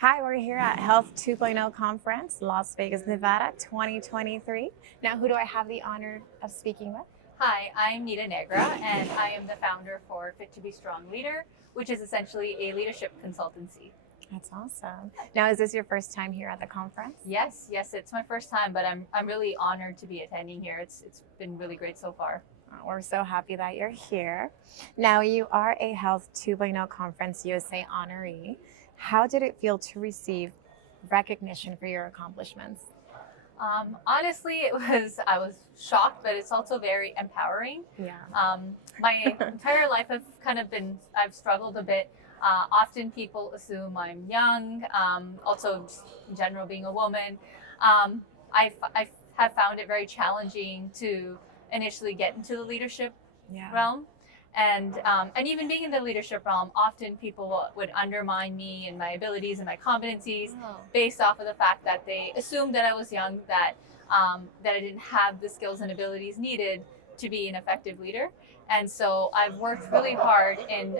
Hi, we're here at Health 2.0 Conference, Las Vegas, Nevada, 2023. Now, who do I have the honor of speaking with? Hi, I'm Neeta Nagra, and I am the founder for Fit to Be Strong Leader, which is essentially a leadership consultancy. That's awesome. Now, is this your first time here at the conference? Yes, it's my first time, but I'm really honored to be attending here. It's been really great so far. Oh, we're so happy that you're here. Now, you are a Health 2.0 Conference USA honoree. How did it feel to receive recognition for your accomplishments? Honestly, I was shocked, but it's also very empowering. Yeah. My entire life I've struggled a bit. Often people assume I'm young, also just in general being a woman. I have found it very challenging to initially get into the leadership realm. And even being in the leadership realm, often people would undermine me and my abilities and my competencies based off of the fact that they assumed that I was young, that I didn't have the skills and abilities needed to be an effective leader. And so I've worked really hard in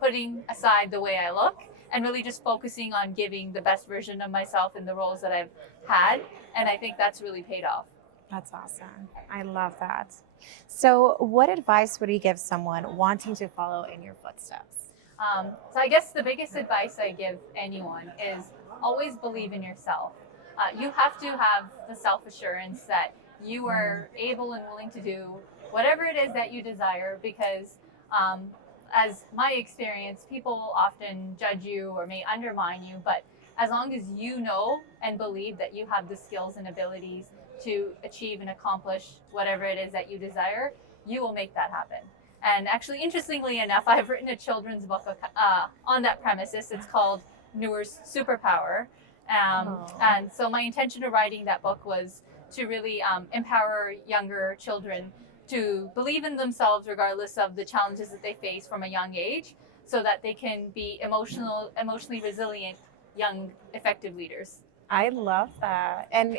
putting aside the way I look and really just focusing on giving the best version of myself in the roles that I've had. And I think that's really paid off. That's awesome. I love that. So, what advice would you give someone wanting to follow in your footsteps? So I guess the biggest advice I give anyone is always believe in yourself. You have to have the self-assurance that you are able and willing to do whatever it is that you desire, because as my experience, people often judge you or may undermine you, but as long as you know and believe that you have the skills and abilities to achieve and accomplish whatever it is that you desire, you will make that happen. And actually, interestingly enough, I've written a children's book on that premises. It's called Noor's Superpower. And so my intention of writing that book was to really empower younger children to believe in themselves regardless of the challenges that they face from a young age, so that they can be emotionally resilient, young, effective leaders. I love that. And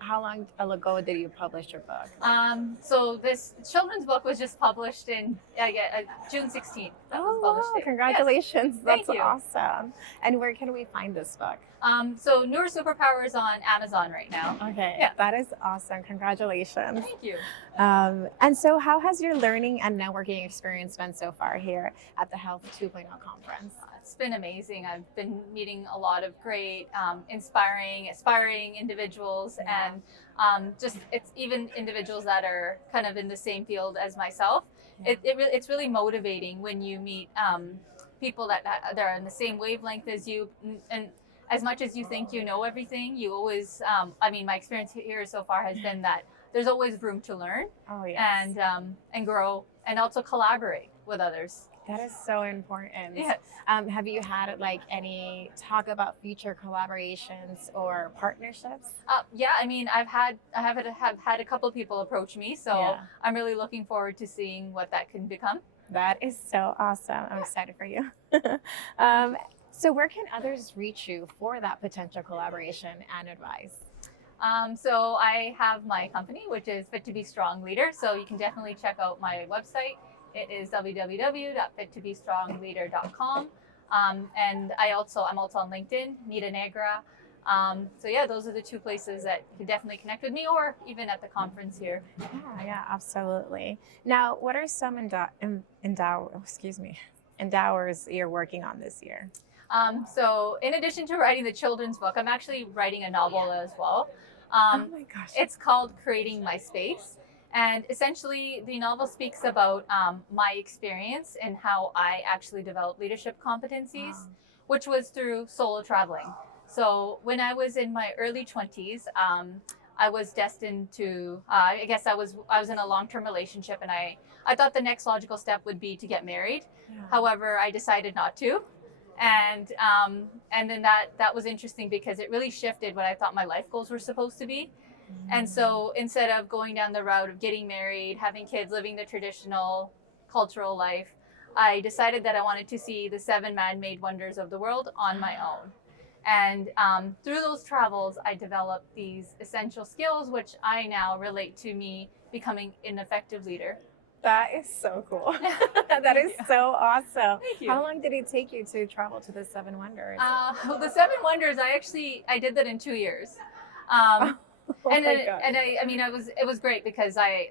how long ago did you publish your book? So this children's book was just published in June 16th. Congratulations. Yes. That's Thank you. Awesome. And where can we find this book? So Noor Superpower is on Amazon right now. Okay. Yeah. That is awesome. Congratulations. Thank you. And so how has your learning and networking experience been so far here at the Health 2.0 conference? It's been amazing. I've been meeting a lot of great, inspiring, aspiring individuals, and it's even individuals that are kind of in the same field as myself. Yeah. It's really motivating when you meet people that are in the same wavelength as you, and as much as you think you know everything, you always, my experience here so far has been that there's always room to learn. And grow, and also collaborate with others. That is so important. Yes. Have you had any talk about future collaborations or partnerships? I have had a couple of people approach me, so I'm really looking forward to seeing what that can become. That is so awesome. I'm excited for you. So where can others reach you for that potential collaboration and advice? So I have my company, which is Fit to Be Strong Leader. So you can definitely check out my website. It is www.fittobestrongleader.com. And I'm also on LinkedIn, Neeta Nagra. Those are the two places that you can definitely connect with me, or even at the conference here. Yeah, absolutely. Now, what are some endowers you're working on this year? So in addition to writing the children's book, I'm actually writing a novel as well. Oh my gosh. It's called Creating My Space. And essentially, the novel speaks about my experience and how I actually developed leadership competencies, which was through solo traveling. So when I was in my early 20s, I was destined to, I was in a long-term relationship, and I thought the next logical step would be to get married. Yeah. However, I decided not to. And then that was interesting because it really shifted what I thought my life goals were supposed to be. And so instead of going down the route of getting married, having kids, living the traditional cultural life, I decided that I wanted to see the 7 man-made wonders of the world on my own. And through those travels, I developed these essential skills, which I now relate to me becoming an effective leader. That is so cool. That is so awesome. Thank you. How long did it take you to travel to the Seven Wonders? Well, the Seven Wonders, I did that in 2 years. Oh and my it, God. and I mean, it was great because my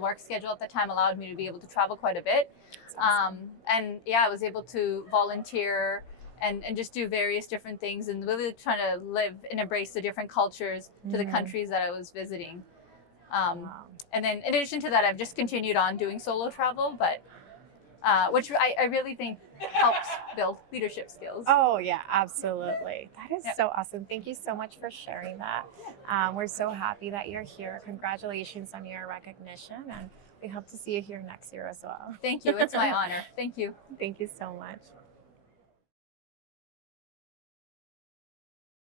work schedule at the time allowed me to be able to travel quite a bit. That's awesome. And yeah, I was able to volunteer and just do various different things and really trying to live and embrace the different cultures to the countries that I was visiting. Wow. And then in addition to that, I've just continued on doing solo travel, but which I really think helps build leadership skills. Oh, yeah, absolutely. That is Yep. so awesome. Thank you so much for sharing that. We're so happy that you're here. Congratulations on your recognition, and we hope to see you here next year as well. Thank you. It's my honor. Thank you. Thank you so much.